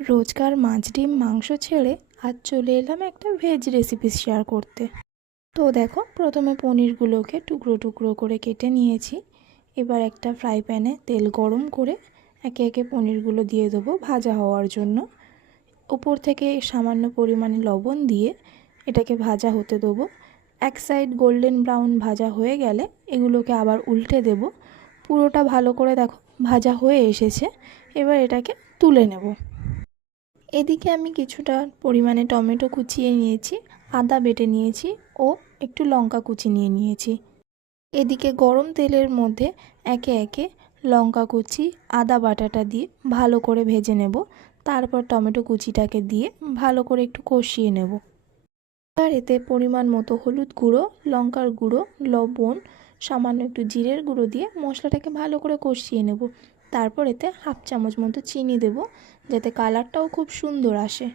রোজকার মাছ ডিম মাংস ছেড়ে আজ চলে এলাম একটা ভেজ রেসিপি শেয়ার করতে। তো দেখো, প্রথমে পনিরগুলোকে টুকরো টুকরো করে কেটে নিয়েছি। এবার একটা ফ্রাই প্যানে তেল গরম করে একে একে পনিরগুলো দিয়ে দেবো ভাজা হওয়ার জন্য। উপর থেকে সামান্য পরিমাণে লবণ দিয়ে এটাকে ভাজা হতে দেবো। এক সাইড গোল্ডেন ব্রাউন ভাজা হয়ে গেলে এগুলোকে আবার উল্টে দেব। পুরোটা ভালো করে দেখো ভাজা হয়ে এসেছে। এবার এটাকে তুলে নেব। এদিকে আমি কিছুটা পরিমাণে টমেটো কুচিয়ে নিয়েছি, আদা বেটে নিয়েছি ও একটু লঙ্কা কুচি নিয়ে নিয়েছি। এদিকে গরম তেলের মধ্যে একে একে লঙ্কা কুচি, আদা বাটাটা দিয়ে ভালো করে ভেজে নেব। তারপর টমেটো কুচিটাকে দিয়ে ভালো করে একটু কষিয়ে নেব। আর এতে পরিমাণ মতো হলুদ গুঁড়ো, লঙ্কার গুঁড়ো, লবণ, সামান্য একটু জিরের গুঁড়ো দিয়ে মশলাটাকে ভালো করে কষিয়ে নেব। তারপর এতে হাফ চামচ মতো চিনি দেব, যাতে কালারটাও খুব সুন্দর আসে।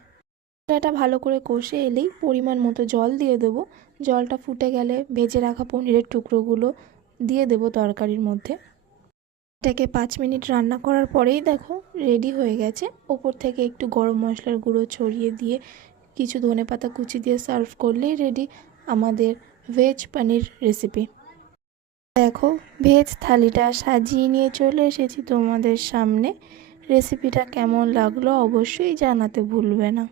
এটা ভালো করে কষে এলেই পরিমাণ মতো জল দিয়ে দেব। জলটা ফুটে গেলে ভেজে রাখা পনিরের টুকরোগুলো দিয়ে দেব তরকারির মধ্যে। এটাকে 5 মিনিট রান্না করার পরেই দেখো রেডি হয়ে গেছে। ওপর থেকে একটু গরম মশলার গুঁড়ো ছড়িয়ে দিয়ে কিছু ধনেপাতা কুচি দিয়ে সার্ভ করলেই রেডি আমাদের ভেজ পনির রেসিপি। দেখো, ভেজ থালিটা সাজিয়ে নিয়ে চলে এসেছি তোমাদের সামনে। রেসিপিটা কেমন লাগলো অবশ্যই জানাতে ভুলবে না।